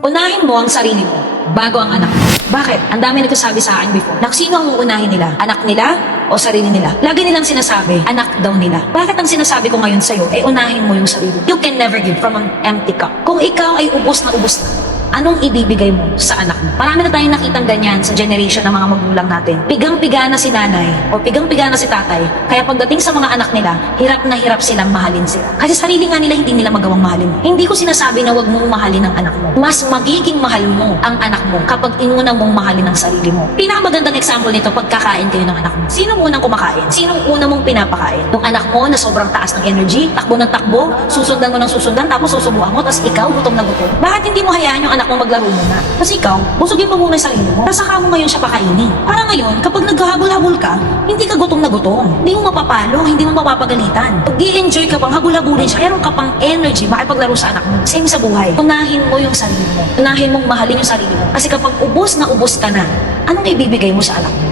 Unahin mo ang sarili mo bago ang anak mo. Bakit? Ang dami nagsasabi sa akin before. Na sino ang uunahin nila? Anak nila o sarili nila? Lagi nilang sinasabi, anak daw nila. Bakit ang sinasabi ko ngayon sa'yo, eh unahin mo yung sarili. You can never give from an empty cup. Kung ikaw ay ubos na ubos na, anong ibibigay mo sa anak mo? Marami na tayong nakitang ganyan sa generation ng mga magulang natin. Pigang-piga na si nanay o pigang-piga na si tatay. Kaya pagdating sa mga anak nila, hirap na hirap silang mahalin sila. Kasi sarili nga nila hindi nila magawang mahalin. Hindi ko sinasabi na wag mong mahalin ang anak mo. Mas magiging mahal mo ang anak mo kapag inuna mong mahalin ang sarili mo. Pinakamagandang example nito pagkakain kayo ng anak mo. Sino unang kumakain? Sino una mong pinapakain? Yung anak mo na sobrang taas ng energy, takbo ng takbo, susundan mo ng susundan, tapos susubuan mo, tapos ikaw gutom na gutom. Bakit hindi mo hayaan yung anak mo maglaro muna? Kasi ikaw, busugin mo muna yung sarili mo. Tapos saka mo ngayon siya pakainin. Para ngayon, kapag naghahabol-habol ka, hindi ka gutom na gutom. Hindi mo mapapalo, hindi mo mapapagalitan. Pag enjoy ka pang habol-habulin siya, meron ka pang energy makipaglaro sa anak mo. Same sa buhay. Unahin mo yung sarili mo. Unahin mong mahalin yung sarili mo. Kasi kapag ubos na ubos ka na, anong ibibigay mo sa anak mo?